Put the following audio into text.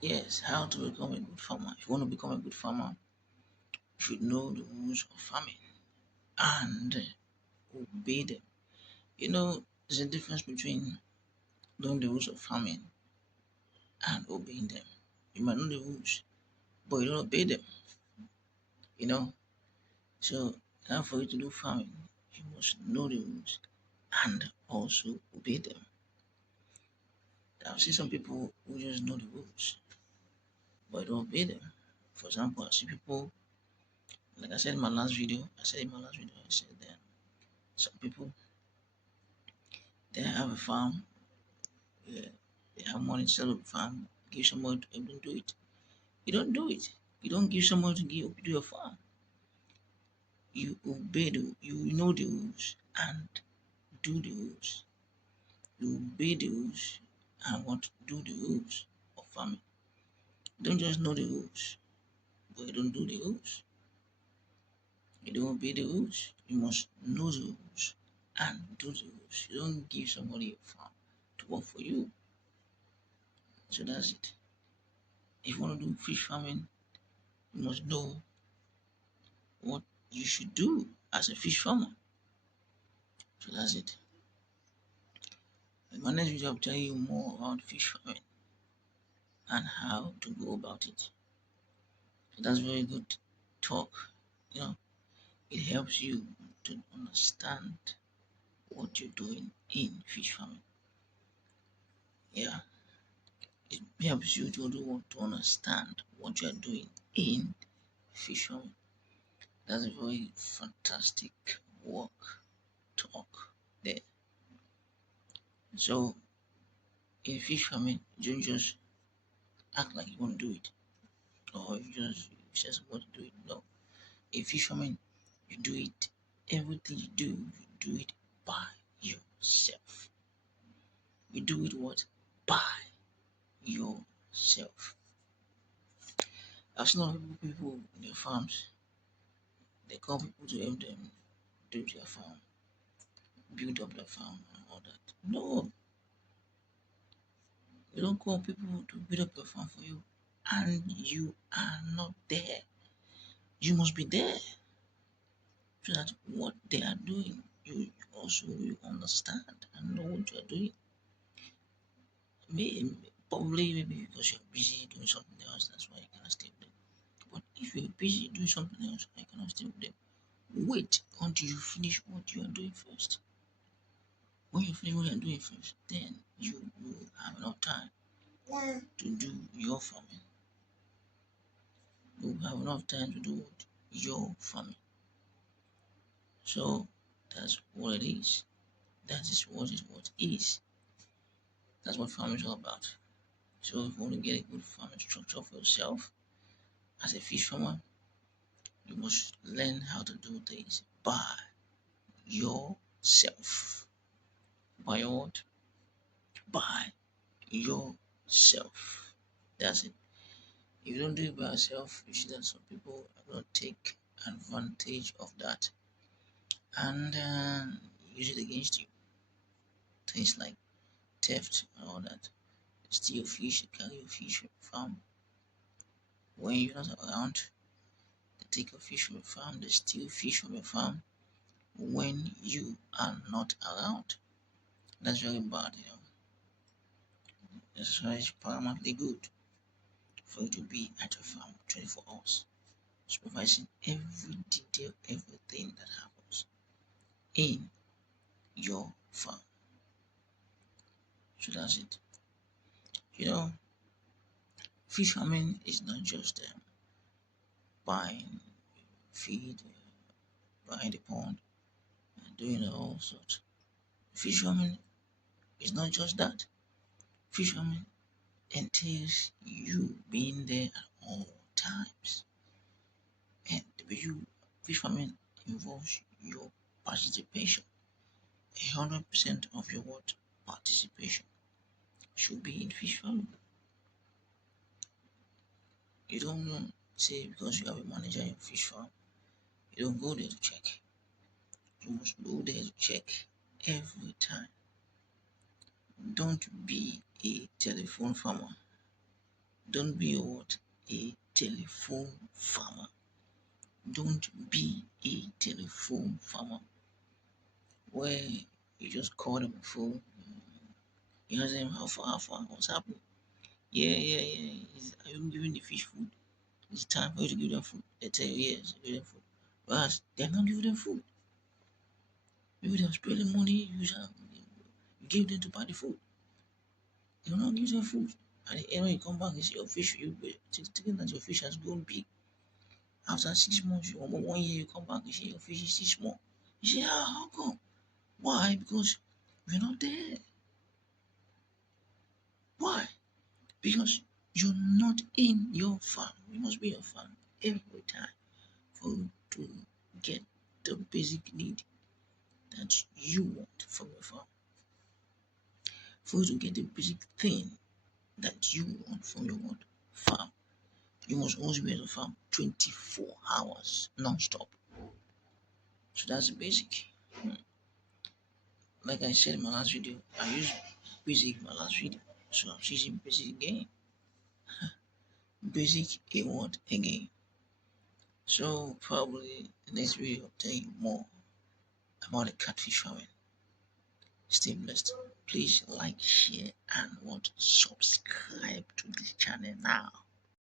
Yes, how to become a good farmer. If you want to become a good farmer, you should know the rules of farming and obey them. You know, there's a difference between knowing the rules of farming and obeying them. You might know the rules, but you don't obey them, you know. So, now for you to do farming, you must know the rules and also obey them. I've seen some people who just know the rules, but don't obey them. For example, I see people, like I said in my last video, I said that some people, they have a farm, yeah, they have money to sell a farm, give someone to help them do it. You don't do it. You don't give someone to do your farm. You obey you know the rules and do the rules. You obey the rules and want to do the rules of farming. You don't just know the rules, but you don't do the rules. You don't obey the rules. You must know the rules and do the rules. You don't give somebody a farm to work for you. So that's it. If you want to do fish farming, you must know what you should do as a fish farmer. So that's it. In my next video, I'll tell you more about fish farming and how to go about it. So that's very good talk. You know, it helps you to understand what you're doing in fish farming. Yeah, it helps you to do to understand what you're doing in fish farming. That's a very fantastic work talk there. So in fish farming, you don't just act like you want to do it, or you say someone to do it. No, in fish farming, you do it. Everything you do it by yourself. You do it what? By yourself. I've seen a lot of people in their farms, they call people to help them do their farm, build up their farm and all that. No, you don't call people to build up your farm for you and you are not there. You must be there so that what they are doing, you also will understand and know what you are doing. Probably maybe because you're busy doing something else, that's why you cannot stay with them. But if you're busy doing something else, I cannot stay with them. Wait until you finish what you are doing first. When you finish what you are doing first, then you will have enough time to do your farming. You will have enough time to do what? Your farming. So that's what it is. That is what it is. That's what farming is all about. So if you want to get a good farming structure for yourself as a fish farmer, you must learn how to do things by yourself. By what? By yourself. That's it. If you don't do it by yourself, you see that some people are going to take advantage of that and use it against you. Things like theft and all that. Steal fish, carry your fish from your farm. When you're not around, they take your fish from your farm, they steal fish from your farm when you are not around. That's very bad, you know. That's why it's paramountly good for you to be at your farm 24 hours, supervising every detail, everything that happens in your farm. So that's it. You know, fish farming is not just buying feed, buying the pond, and doing all sorts. Fish farming is not just that. Fish farming entails you being there at all times. And fish farming involves your participation. 100% of your what participation should be in fish farming. You don't say because you have a manager in fish farm, you don't go there to check. You must go there to check every time. Don't be a telephone farmer. Don't be a what? A telephone farmer. Don't be a telephone farmer where you just call them on phone. You ask them how far, what's happening? Yeah, yeah, yeah. Are you giving the fish food? It's time for you to give them food. They tell you yes, give them food. But they're not giving them food. Maybe they're spending money, you give them to buy the food. They will not give them food. And the end when you come back, you see your fish, you thinking that your fish has grown big. After 6 months, or 1 year, you come back, you see your fish is still small. You say, ah, how come? Why? Because you're not there. Why? Because you're not in your farm. You must be in your farm every time for you to get the basic need that you want from your farm. For you to get the basic thing that you want from your what? Farm. You must always be at the farm 24 hours non-stop. So that's the basic. Like I said in my last video, I used basic in my last video. So I'm using basic again. Basic a what again. So probably the next video I'll tell you more about the catfish farming. Stay blessed. Please like, share, and what subscribe to this channel now.